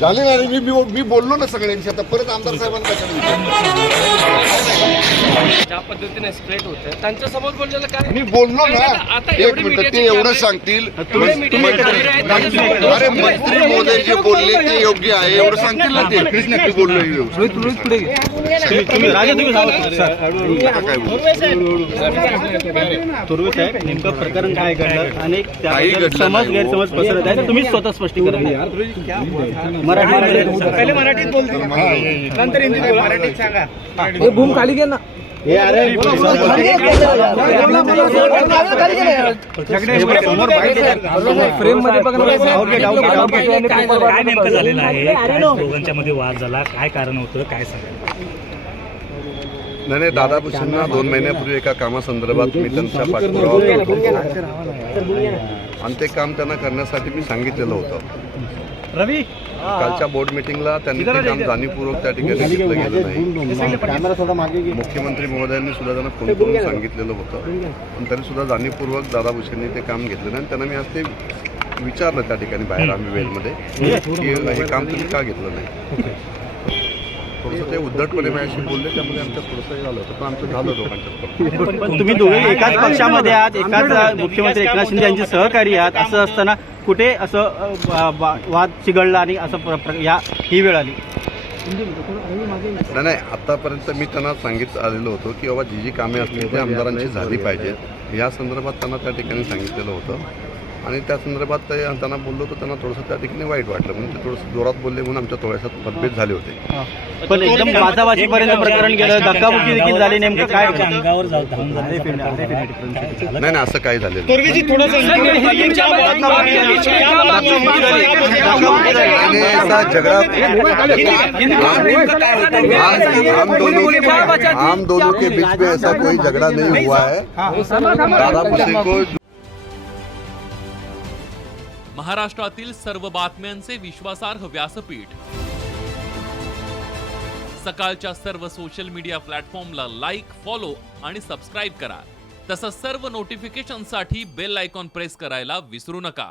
झाले ना रे, मी बोललो ना सगळ्यांशी. आता परत आमदार साहेबांना ज्या पद्धतीने स्प्रेड होतं त्यांच्या समोर बोललेलं काय मी बोललो ना. एक मिनिट, ते एवढं सांगतील. अरे मंत्री महोदय जे बोलले ते योग्य आहे एवढं सांगतील ना. ते मी बोललो नेमकं प्रकरण काय घडलं आणि समज गैरसमज पसरत आहे, तुम्ही स्वतः स्पष्टीकरण पहिले मराठीत बोलतो, नंतर हिंदीत बोला. मराठीत सांगा. हे बूम खाली घे ना. फ्रेम मध्ये काय नेमकं झालेलं आहे? दोघांच्या मध्ये वाद झाला, काय कारण होतं, काय सांगा? नाही, दादा भुसेंना 2 महिन्यापूर्वी एका कामासंदर्भात मी त्यांच्या पाठपुरावा करतो आणि ते काम त्यांना करण्यासाठी मी सांगितलेलं होतं. रवी कालच्या बोर्ड मिटिंगला त्यांनी ते काम जाणीवपूर्वक त्या ठिकाणी घेतलं गेलं नाही. मुख्यमंत्री महोदयांनी सुद्धा त्यांना फोन करून सांगितलेलं होतं, पण तरी सुद्धा जाणीवपूर्वक दादा भुसेंनी ते काम घेतलं नाही. त्यांना मी आज ते विचारलं त्या ठिकाणी बाहेर आम्ही वेलमध्ये की हे काम तुम्ही का घेतलं नाही. थोडंसं ते उद्धटपणे माझ्याशी बोलले, त्यामुळे आमच्यात थोडंसं झालं होतं, पण आमचं झालं दोघांच्यात. पण तुम्ही दोघे एकाच पक्षामध्ये आहात, एकाच मुख्यमंत्री एकनाथ शिंदे यांचे सहकारी आहात. असं असताना कुठे असं वाद चिघळला आणि असं ही वेळ आली? नाही, आतापर्यंत मी त्यांना सांगितलं आलेलो होतो की बाबा जी कामे असतील ते आमदारांची झाली पाहिजेत. या संदर्भात त्यांना त्या ठिकाणी सांगितलेलं होतं आणि त्या संदर्भात त्यांना बोललो तर त्यांना थोडंसं त्या ठिकाणी वाईट वाटलं. म्हणजे ते थोडंसं जोरात बोलले म्हणून आमच्या थोड्याशात मतभेद झाले होते. पण एकदम वादावादीपर्यंत प्रकरण गेलं, धक्काबुक्की देखील झाली. नेमकं काय अंगावर नाही, असं काही झालेलं हम दोनों के बीच में ऐसा कोई झगड़ा नहीं हुआ है. दादा भुसे को महाराष्ट्रातील सर्व बातम्यांचे विश्वासार्ह व्यासपीठ. सकाळच्या सर्व सोशल मीडिया प्लॅटफॉर्मला लाईक, फॉलो आणि सबस्क्राईब करा. तसंच सर्व नोटिफिकेशनसाठी बेल आयकॉन प्रेस करायला विसरू नका.